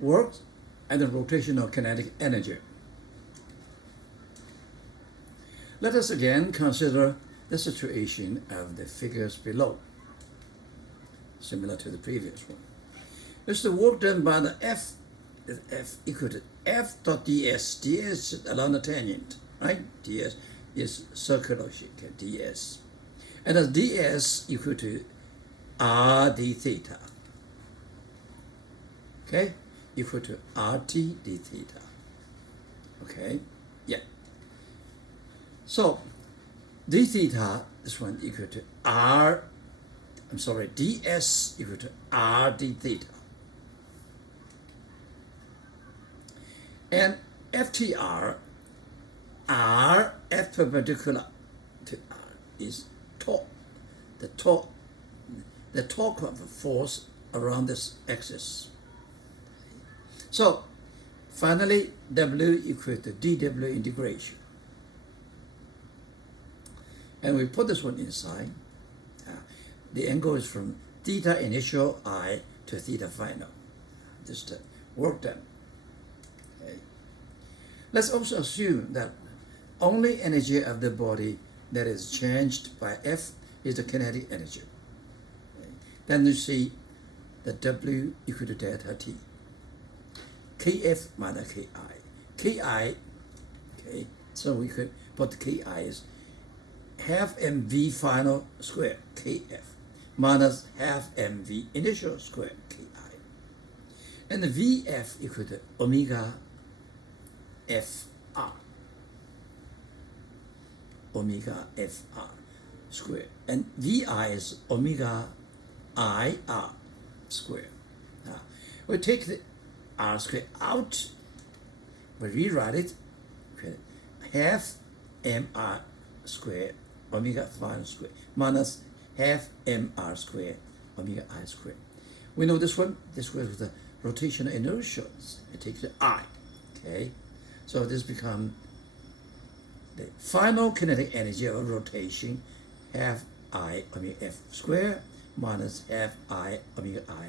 work and the rotational kinetic energy. Let us again consider the situation of the figures below, similar to the previous one. It's the work done by the F equal to F dot ds. ds is along the tangent, right? ds is circular shape, ds. And as ds equal to r d theta. Okay? Equal to rt d theta. Okay? Yeah. So d theta, this one equal to ds equal to r d theta. And FTR, R, F perpendicular to R, is torque, the torque of the force around this axis. So finally, W equal to dW integration. And we put this one inside. The angle is from theta initial I to theta final. Just work done. Okay. Let's also assume that only energy of the body that is changed by F is the kinetic energy. Okay. Then you see that W equal to delta T. Kf minus Ki. Ki, okay, so we could put Ki is half mv final square, Kf, minus half mv initial square, Ki. And the Vf equal to omega Fr. Omega Fr square. And Vi is omega Ir square. Now, we take the R square out, we rewrite it, okay, half mr square omega final square minus half mr square omega I square. We know this one is the rotational inertia. It takes the I, okay? So this becomes the final kinetic energy of rotation, half I omega F square minus half I omega I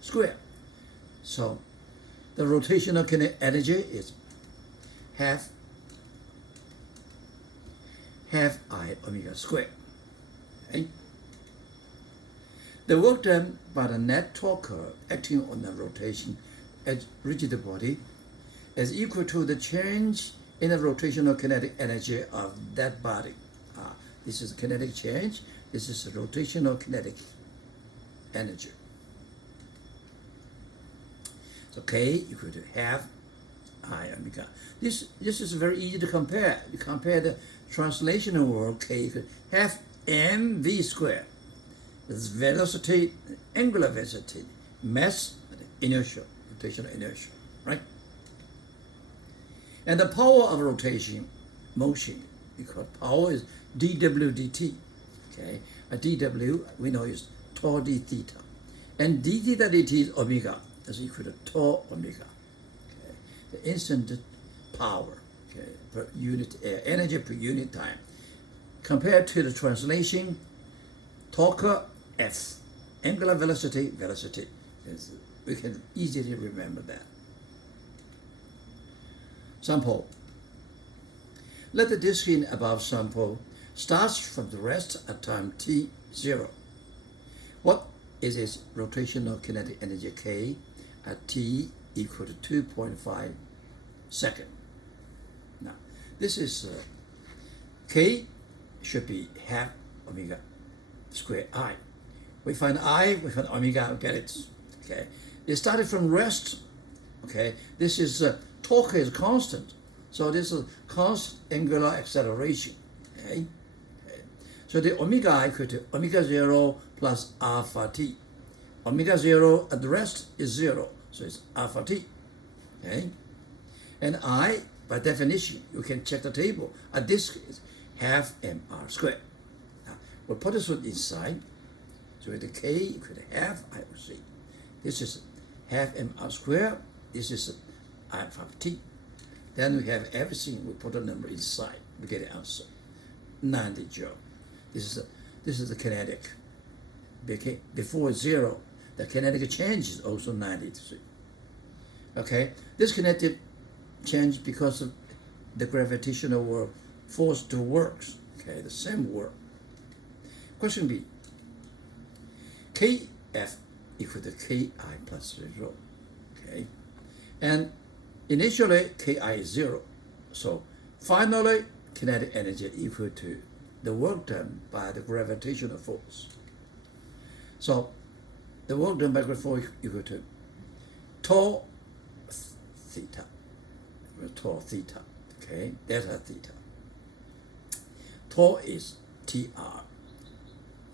square. So the rotational kinetic energy is half I omega square. Okay? The work done by the net torque acting on the rotation as rigid body is equal to the change in the rotational kinetic energy of that body. This is kinetic change. This is rotational kinetic energy. So K equal to half I omega. This is very easy to compare. You compare the translational word K equal to half mv squared. This is velocity, angular velocity, mass, inertia, rotational inertia, right? And the power of rotation, motion, because power is dw dt. Okay, a dw we know is tau d theta, and d theta dt is omega. Is equal to tau omega. Okay, the instant power, okay, per unit energy per unit time, compared to the translation torque F, angular velocity. We can easily remember that. Sample. Let the disk in above sample starts from the rest at time t0. What is its rotational kinetic energy K at t equal to 2.5 seconds? Now, this is K should be half omega square I. We find I, we find omega, get it. Okay, it started from rest. Okay, this is torque is constant, so this is constant angular acceleration. Okay, so the omega equal to omega 0 plus alpha t. Omega 0 at the rest is 0, so it's alpha t. Okay, and I, by definition, you can check the table. A disk is half mr squared. Now we'll put this one inside. So the K equal to half IOC. This is half mr squared. This is alpha t. Then we have everything. We put a number inside. We get the answer. 90 joule. This is the kinetic. Before 0, the kinetic change is also 93. Okay, this kinetic change because of the gravitational force to works. Okay, the same work. Question B. Kf equal to Ki plus 0. Okay, and initially Ki is 0. So finally, kinetic energy equal to the work done by the gravitational force. So the work done by gravitational force equal to tau theta. Tau theta. Okay, delta theta. Tau is Tr.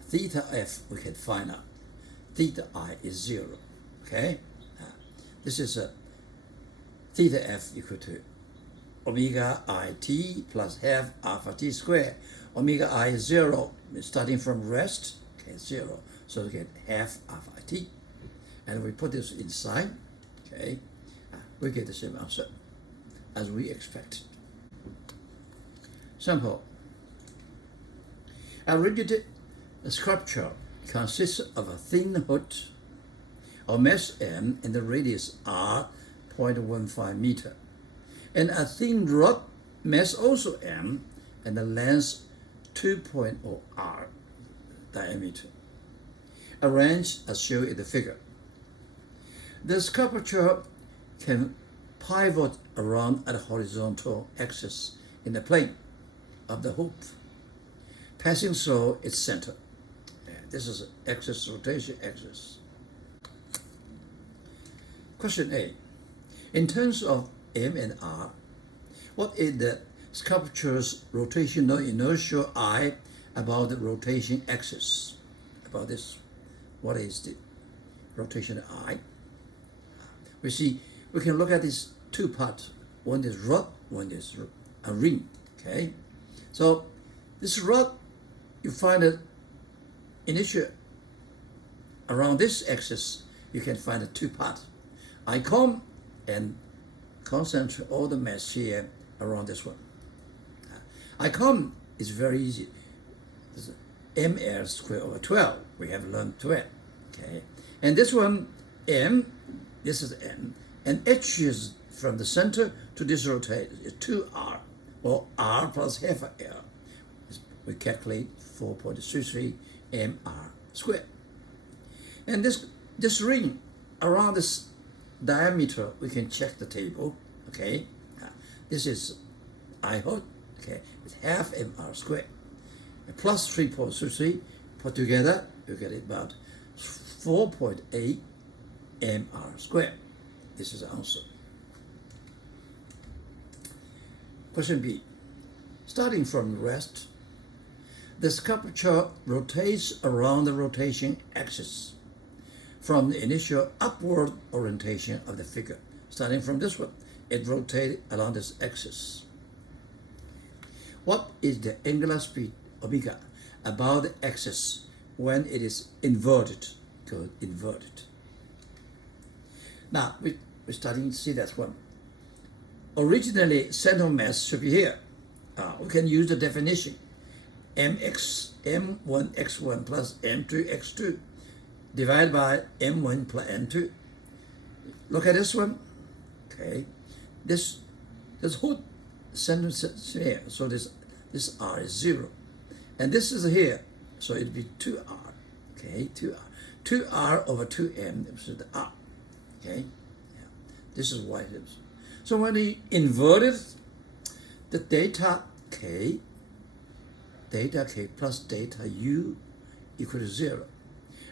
Theta F we can find out. Theta I is 0. Okay, this is a theta F equal to omega I t plus half alpha t squared. Omega I is 0, starting from rest, okay, 0. So we get half alpha t. And we put this inside, okay, we get the same answer as we expected. Simple. A rigid sculpture consists of a thin hood of mass m and the radius r 0.15 meter, and a thin rod mass also m and the length 2.0 r diameter, arranged as shown in the figure. The sculpture can pivot around at a horizontal axis in the plane of the hoop, passing through its center. This is axis, rotation axis. Question A. In terms of M and R, what is the sculpture's rotational inertial I about the rotation axis? About this, what is the rotational I? We see, we can look at these two parts. One is rod, one is a ring, okay? So this rod, you find it initial around this axis, you can find the two parts. I come and concentrate all the mass here around this one. I come is very easy. This is ml squared over 12. We have learned 12. Okay, and this one m, this is m, and h is from the center to this rotate is 2r, or r plus half of l. We calculate 4.33 mr squared. And this ring around this diameter, we can check the table. Okay, this is I hold. Okay, it's half mr squared plus 3.33. Put together, you get about 4.8 mr squared. This is the answer. Question B. Starting from rest, the sculpture rotates around the rotation axis from the initial upward orientation of the figure. Starting from this one, it rotates along this axis. What is the angular speed, omega, about the axis when it is inverted? Good, inverted. Now, we're starting to see that one. Originally, center of mass should be here. We can use the definition. m1x1 plus m2x2 divided by m1 plus m2. Look at this one. Okay, this whole center here. So this r is 0, and this is here. So it'd be 2r. Okay, 2r over 2m. This is the r. Okay, yeah. This is why it is. So when we inverted the delta k plus delta u equal to 0.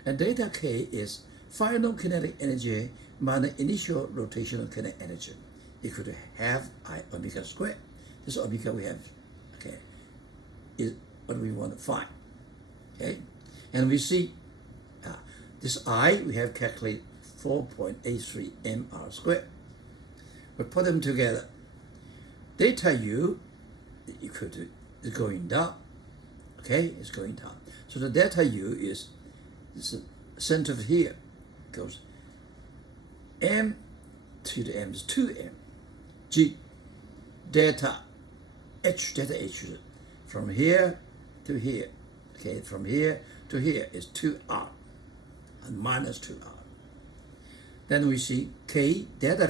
And delta k is final kinetic energy minus initial rotational kinetic energy equal to half I omega squared. This omega we have, okay, is what we want to find. Okay, and we see this I we have calculated 4.83 mr squared. We put them together. Delta u equal to is going down. Okay, it's going down. So the delta u is centered here. Goes m to the m is 2m. G delta h from here to here. Okay, from here to here is 2r and minus 2r. Then we see k delta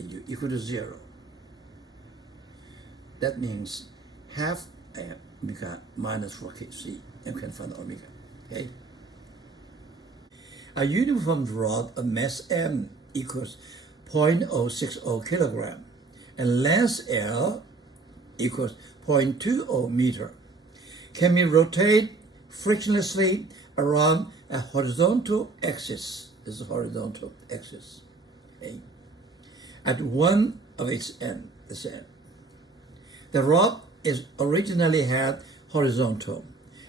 u equal to 0. That means half omega minus 4kc, and we can find omega. Okay. A uniform rod of mass m equals 0.060 kilogram, and length L equals 0.20 meter, can be rotated frictionlessly around a horizontal axis. This is a horizontal axis. Okay. At one of its ends, this end. The rod is originally held horizontal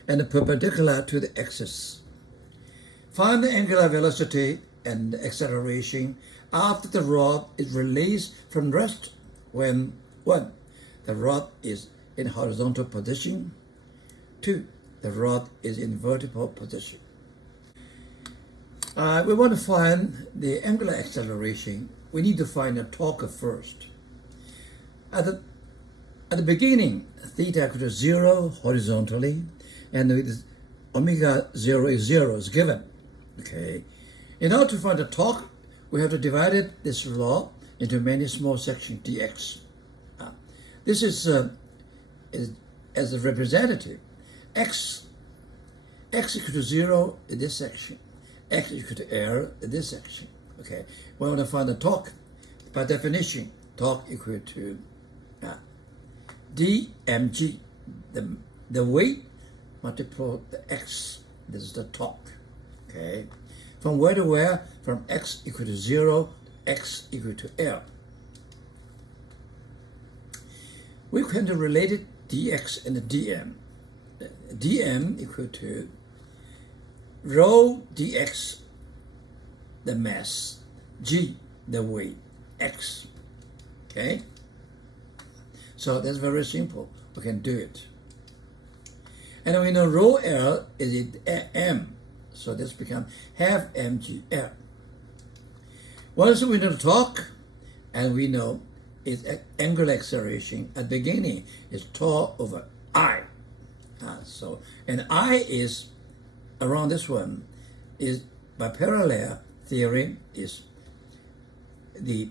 and perpendicular to the axis. Find the angular velocity and acceleration after the rod is released from rest when 1. The rod is in horizontal position, 2. The rod is in vertical position. We want to find the angular acceleration. We need to find the torque first. At the beginning, theta equals to 0 horizontally, and with omega 0 is given. Okay. In order to find the torque, we have to divide this rod into many small sections dx. This is as a representative. X equal to 0 in this section. X equal to L in this section. Okay. We want to find the torque. By definition, torque equal to dmg, the weight multiplied the x. This is the torque. Okay. From where to where? From x equal to 0, x equal to L. We can relate it dx and dm. Dm equal to rho dx, the mass, g, the weight, x. Okay? So that's very simple. We can do it. And we know rho L is m. So this becomes half mgl. Once we know the torque, and we know its angular acceleration at the beginning is tau over I. And I is around this one is by parallel theory is the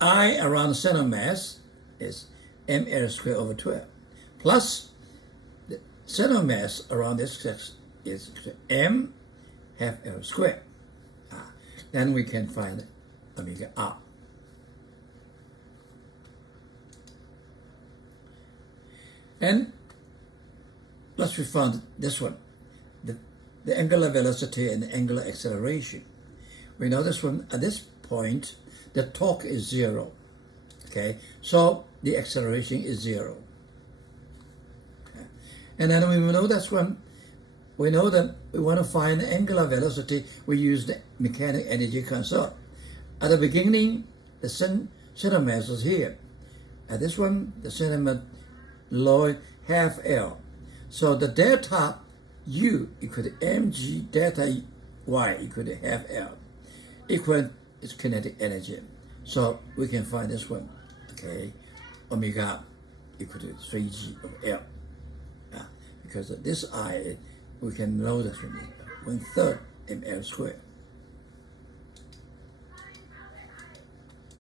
I around the center mass is ml squared over 12 plus the center mass around this section is m half L squared. Then we can find omega r. And plus we found this one, the angular velocity and the angular acceleration. We know this one, at this point, the torque is 0. Okay, so the acceleration is 0. Okay. And then we know this one, we know that we want to find the angular velocity, we use the mechanical energy concept. At the beginning, the center mass is here. At this one, the center mass low half L. So the delta U equal to mg delta y equal to half L. Equal is kinetic energy. So we can find this one. Okay, omega equal to 3g of L. Because this I, we can know this one, 1/3 ml squared.